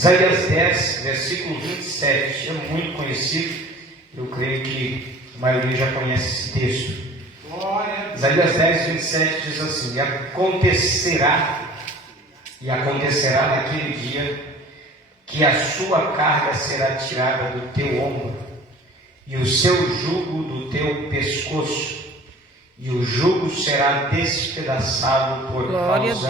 Isaías 10, versículo 27, é muito conhecido, eu creio que a maioria já conhece esse texto. Isaías 10, 27 diz assim: e acontecerá naquele dia, que a sua carga será tirada do teu ombro, e o seu jugo do teu pescoço, e o jugo será despedaçado por causa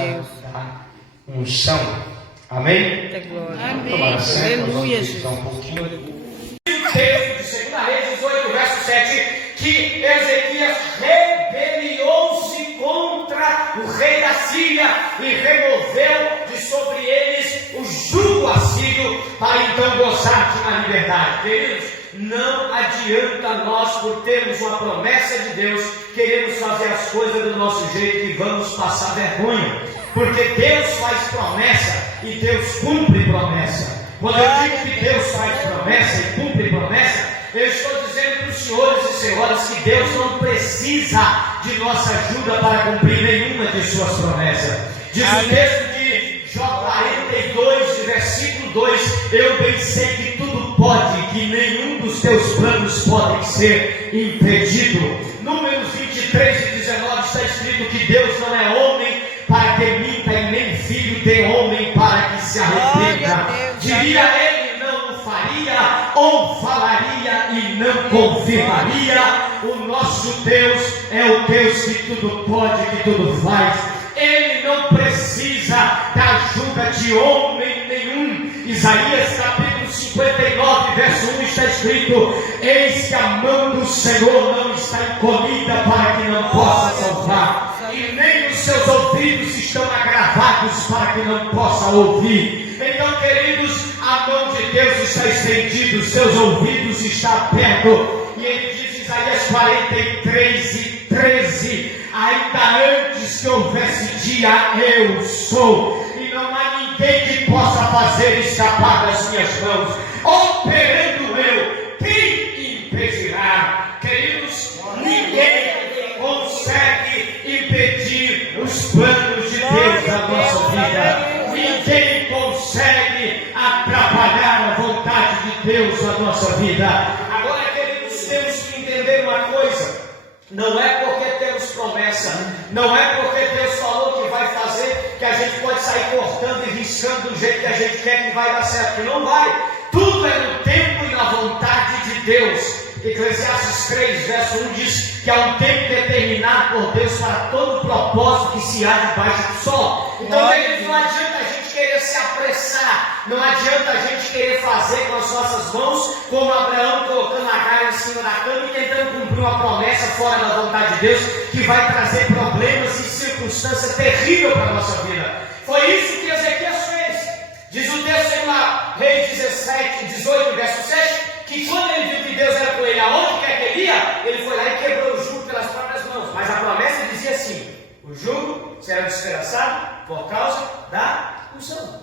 da unção. Amém? Amém. Aleluia, Jesus. Um pouquinho. O texto de 2 Reis 18, verso 7, que Ezequias rebeliou-se contra o rei da Síria e removeu de sobre eles o jugo assírio para então gozar de uma liberdade. Queridos, não adianta nós, por termos uma promessa de Deus, queremos fazer as coisas do nosso jeito e vamos passar vergonha, porque Deus faz promessa e Deus cumpre promessa. Quando eu digo que Deus faz promessa e cumpre promessa, eu estou dizendo para os senhores e senhoras que Deus não precisa de nossa ajuda para cumprir nenhuma de suas promessas. Diz o texto de Jó 42, versículo 2: eu bem sei que tudo pode, que nenhum dos teus planos pode ser impedido. Números 23 e 19 está escrito que Deus não é homem para que minta, e nem filho de homem para que se arrependa. Diria ele, não o faria, ou falaria e não confirmaria. O nosso Deus é o Deus que tudo pode, que tudo faz. Ele não precisa da ajuda de homem nenhum. Isaías capítulo 59, verso 1 está escrito: eis que a mão do Senhor não está encolhida para que não possa salvar, e nem os seus ouvidos estão agravados para que não possa ouvir. Então, queridos, a mão de Deus está estendida, os seus ouvidos estão abertos. E ele diz, Isaías 43 e 13: ainda antes que houvesse dia, eu sou, e não há ninguém que possa fazer escapar das minhas mãos. Operando eu, quem impedirá? Queridos, ninguém consegue impedir os planos de Deus na nossa vida. Ninguém consegue atrapalhar a vontade de Deus na nossa vida. Agora, queridos, temos que entender uma coisa: não é porque temos promessa, não é porque Deus falou que vai fazer, que a gente pode sair cortando e riscando do jeito que a gente quer que vai dar certo, que não vai. Tudo é no tempo e na vontade de Deus. Eclesiastes 3, verso 1 diz que há um tempo determinado por Deus para todo propósito que se há debaixo do sol. Então, queridos, não adianta a gente querer se apressar, não adianta a gente querer fazer com as nossas mãos como Abraão, colocando a galha em cima da cama e tentando cumprir uma promessa fora da vontade de Deus, que vai trazer problemas e circunstâncias terríveis para a nossa vida. Foi isso que Ezequias fez. Diz o texto em Reis 18, verso 7, que quando ele viu que Deus era com ele, aonde quer que ele ia, ele foi lá e quebrou o jugo pelas próprias mãos. Mas a promessa dizia assim: o jugo será despedaçado por causa da unção.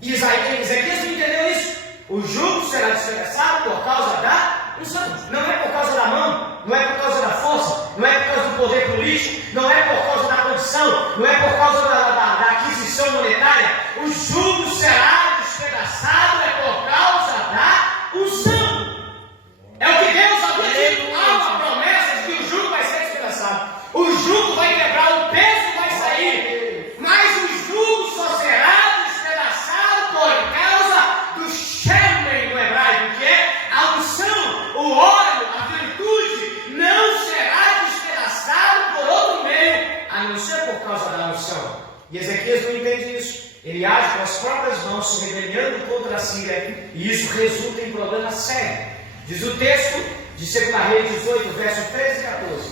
E Ezequias não entendeu isso. O jugo será despedaçado por causa da unção. Não é por causa da mão, não é por causa da força, não é por causa do poder político, não é por causa da condição, não é por causa da aquisição monetária. O jugo será despedaçado é por causa da unção. É o que Deus havia dito. Há uma promessa de que o jugo vai ser despedaçado. O jugo vai quebrar, o peso vai sair, mas o jugo só será despedaçado por causa do shemen no hebraico, que é a unção, o óleo, a virtude. Não será despedaçado por outro meio, a não ser por causa da unção. E Ezequias não entende isso. Ele age com as próprias mãos, se rebelando contra a Síria, e isso resulta em problema sério. Diz o texto de 2 Reis 18, verso 13 e 14,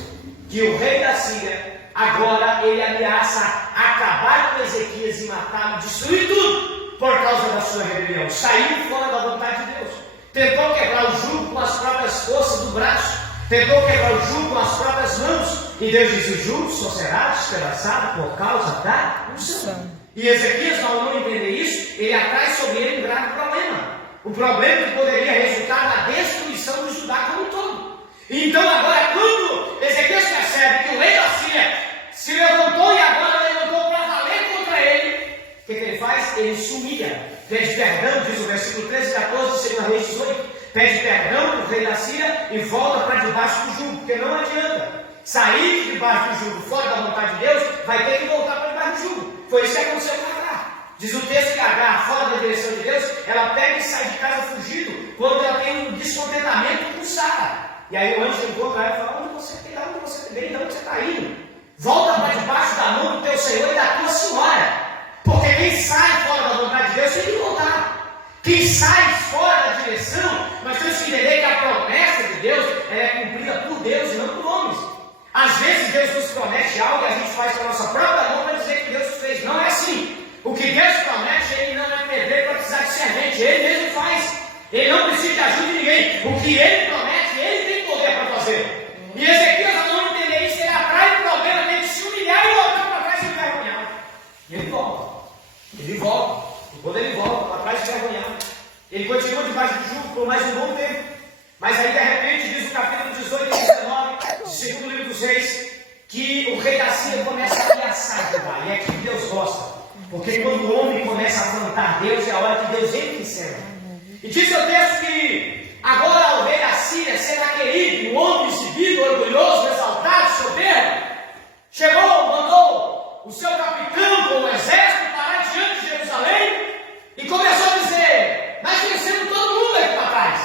que o rei da Síria, agora ele ameaça acabar com Ezequias e matá-lo, destruir tudo, por causa da sua rebelião. Saiu fora da vontade de Deus. Tentou quebrar o jugo com as próprias forças do braço, tentou quebrar o jugo com as próprias mãos, e Deus diz: o jugo só será despedaçado por causa da unção. E Ezequias, ao não entender isso, ele atrai sobre ele um grave problema. O problema que poderia resultar na destruição do Judá como um todo. Então agora, quando Ezequias percebe que o rei da Síria se levantou e agora levantou para valer contra ele, o que ele faz? faz? Ele se humilha, pede perdão, diz o versículo 13 e 14 de 2 Reis 18, pede perdão para o rei da Síria e volta para debaixo do jugo, porque não adianta sair de debaixo do jugo fora da vontade de Deus, vai ter que voltar para debaixo do jugo. Foi isso que aconteceu com Agar. Diz o texto que Agar, fora da direção de Deus, ela pega e sai de casa fugido, quando ela tem um descontentamento com Sara. E aí o anjo encontra ela e fala: onde você vem, de onde você está indo? Volta para debaixo da mão do teu Senhor e da tua senhora. Porque quem sai fora da vontade de Deus tem que voltar. Quem sai fora da direção, nós temos que entender que a promessa de Deus é cumprida por Deus e não por homens. Às vezes Deus nos promete algo e a gente faz com a nossa própria mão para dizer que Deus fez. Não é assim. O que Deus promete, Ele não é pedreiro para precisar de servente. Ele mesmo faz. Ele não precisa de ajuda de ninguém. O que Ele promete, Ele tem poder para fazer. E Ezequias, ao não entender isso, ele atrai o problema, tem que se humilhar e voltar para trás e envergonhar. E ele volta. Ele volta. E quando ele volta para trás envergonhado, ele continua debaixo do jugo por mais um bom tempo. Mas aí de repente diz o capítulo 18 e 19 do segundo livro dos Reis, que o rei da Síria começa a ameaçar Judá. E é aqui que Deus gosta. Porque quando o homem começa a plantar Deus, é a hora que Deus entra em cena. E diz o texto que agora o rei da Síria, Senaqueribe, um homem exibido, orgulhoso, exaltado, soberbo, chegou, mandou o seu capitão com o exército parar diante de Jerusalém e começou a dizer: nós vencemos todo mundo aqui para trás.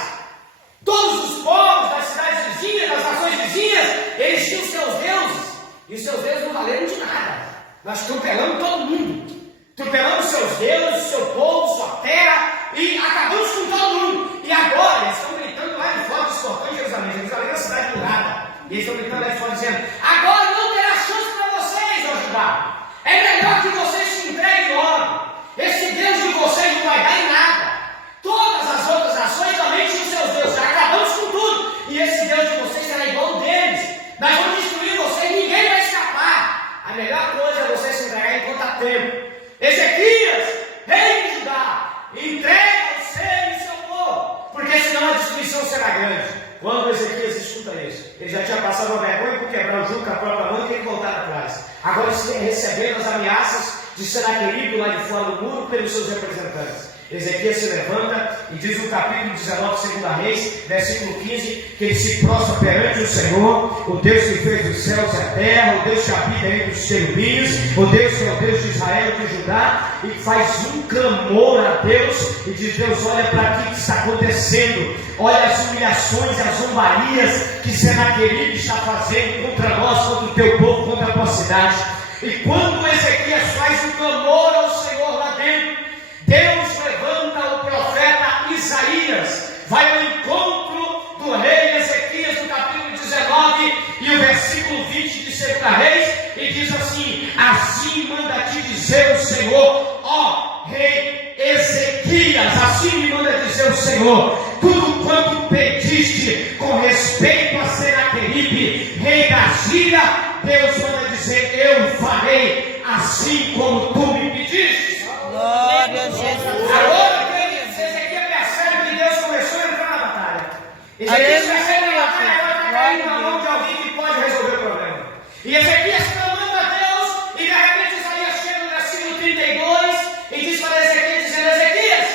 Todos os povos das cidades vizinhas, das nações vizinhas, eles tinham seus deuses, e os seus deuses não valeram de nada. Nós atropelamos todo mundo. Atropelamos seus deuses, seu povo, sua terra, e acabamos com todo mundo. E agora eles estão gritando lá de fora dos portões de Jerusalém. Jerusalém é uma cidade murada. E eles estão gritando lá de fora dizendo: agora não terá chance para vocês, ó Judá. É melhor que vocês se entreguem logo. Esse Deus de vocês não vai dar em nada. Todas as outras nações também tinham seus deuses. Já acabamos com tudo. E esse Deus de vocês será igual ao deles. Nós vamos destruir vocês, ninguém vai escapar. A melhor coisa é vocês se entregarem enquanto há tempo. Ezequias, rei de Judá, entrega você e seu povo, porque senão a destruição será grande. Quando Ezequias escuta isso, ele já tinha passado uma vergonha por quebrar o jugo com a própria mão e tem que voltar atrás. Agora recebendo as ameaças de Senaqueribe lá de fora do muro pelos seus representantes. Ezequias se levanta e diz no capítulo 19, 2 Reis, versículo 15, que ele se prostra perante o Senhor, o Deus que fez os céus e a terra, o Deus que habita entre os querubins, o Deus que é o Deus de Israel e de Judá, e faz um clamor a Deus e diz: Deus, olha para aquilo que está acontecendo, olha as humilhações e as zombarias que Senaqueribe está fazendo contra nós, contra o teu povo, contra a tua cidade. E quando Ezequias faz um clamor ao Senhor lá dentro, Deus levanta o profeta Isaías, vai ao encontro do rei Ezequias no capítulo 19 e o versículo 20 de 2 Reis, e diz assim: assim manda te dizer o Senhor, ó rei Ezequias, assim me manda dizer o Senhor, tudo quanto pediste com respeito a Senaqueribe, rei da Síria, Deus manda dizer: eu farei assim como tu me pediste. Glória a Jesus. Agora, Ezequias percebe que Deus começou a entrar na batalha. Ezequias percebe que a batalha agora está caindo na mão de alguém que pode resolver o problema. E Ezequias clamando a Deus, e de repente Isaías chega no versículo 32 e diz para Ezequias, dizendo: Ezequias,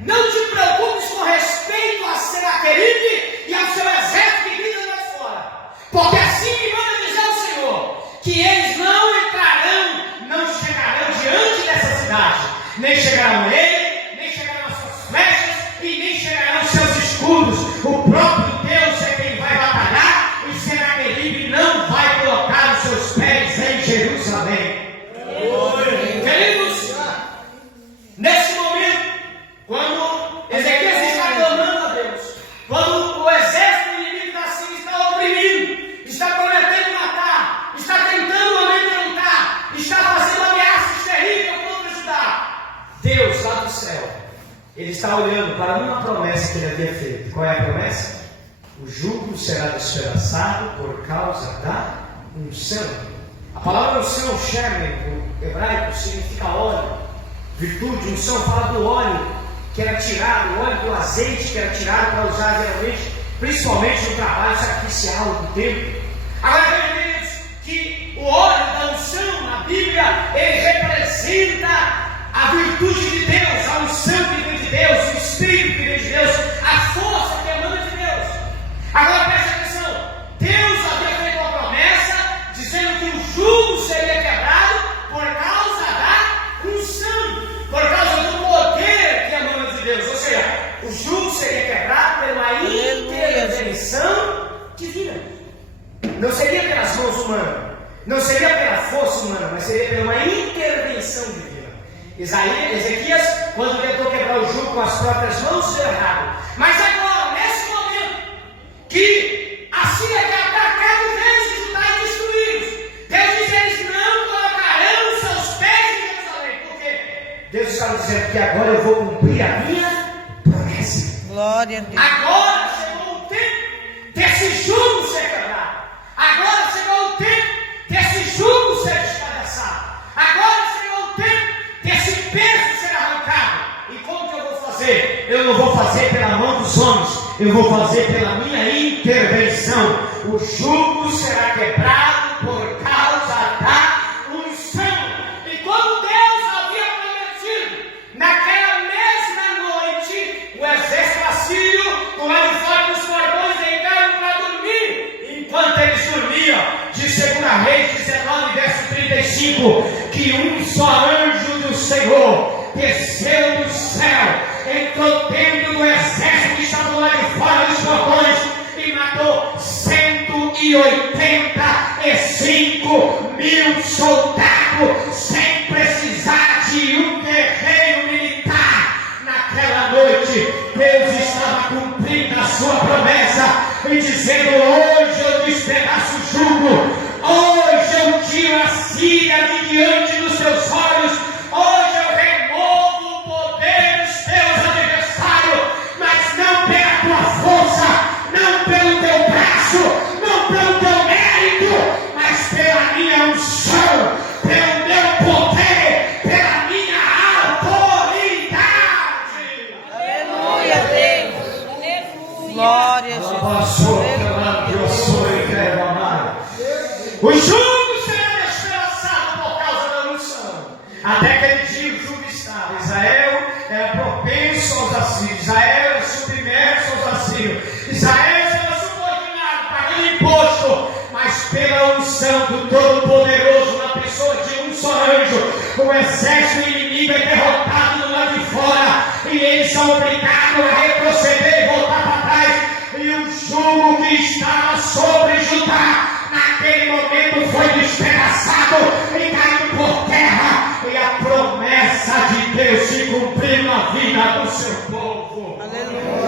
não te preocupes com respeito a Senaqueribe e ao seu exército que grita lá fora, porque assim me manda dizer o Senhor, que eles não entrarão, não chegarão diante dessa cidade, nem chegarão ele, nem chegarão as suas flechas, e nem chegarão os seus escudos. O próprio Deus é quem vai batalhar, e Senaqueribe não vai colocar os seus pés em Jerusalém. Queridos, nesse momento, quando Ezequias está clamando a Deus, quando o exército inimigo da Síria está oprimindo, está prometendo matar, está tentando amedrontar, está fazendo ameaças terríveis contra Judá, Deus lá do céu, Ele está olhando para uma promessa que Ele havia feito. Qual é a promessa? O jugo será despedaçado por causa da unção. A palavra unção, shemen, no hebraico, significa óleo, virtude. Unção fala do óleo que era tirado, o óleo do azeite que era tirado para usar geralmente, principalmente no trabalho sacrificial do templo. Agora vejam que o óleo da unção na Bíblia, ele representa a virtude de Deus, a unção que vem de Deus, o Espírito que vem de Deus, a força que emana de Deus. Agora preste atenção, Deus havia feito uma promessa dizendo que o jugo seria quebrado por causa da unção, por causa do poder que emana de Deus. Ou seja, o jugo seria quebrado pela intervenção divina. Não seria pelas mãos humanas, não seria pela força humana, mas seria pela uma intervenção divina. Ezequias, quando tentou quebrar o jugo com as próprias mãos, deu errado. Mas agora, nesse momento, que a Síria quer atacar os reis de Judá e destruí-los, Deus diz: eles não colocarão seus pés em Jerusalém. Por quê? Deus está dizendo que agora eu vou cumprir a minha promessa. Glória a Deus. Agora chegou o tempo desse jugo ser quebrado. Agora chegou o tempo desse jugo ser despedaçado. Agora chegou o tempo desse peso ser arrancado. E como que eu vou fazer? Eu não vou fazer pela mão dos homens, eu vou fazer pela minha intervenção. O jugo será quebrado por causa da unção. E como Deus havia prometido, naquela mesma noite, o exército assírio, do lado de fora dos portões, deitaram para dormir. Enquanto eles dormiam, de 2 Reis 19, verso 35, que um só anjo do Senhor desceu do céu, entrou dentro do exército que estava do lado de fora dos portões e matou 185.000 soldados, sem precisar de um guerreiro militar. Naquela noite, Deus estava cumprindo a sua promessa e dizendo: hoje eu despedaço o jugo, hoje eu tiro a Síria de diante dos seus olhos, hoje eu removo o poder dos teus adversários, mas não pela tua força, não pelo teu braço, não pelo teu mérito, mas pela minha unção, pelo meu poder, pela minha autoridade. Aleluia, Deus. Glória a Jesus. O jugo será despedaçado por causa da unção. Até aquele dia o jugo estava. Israel era propenso aos assírios, Israel era submerso aos assírios, Israel era subordinado, pagando imposto, mas pela unção do Todo-Poderoso, na pessoa de um só anjo, o exército inimigo é derrotado do lado de fora e eles são obrigados a retroceder e voltar para trás. E o jugo que estava sobre Judá, naquele momento, foi despedaçado e caiu por terra, e a promessa de Deus se cumpriu na vida do seu povo. Aleluia.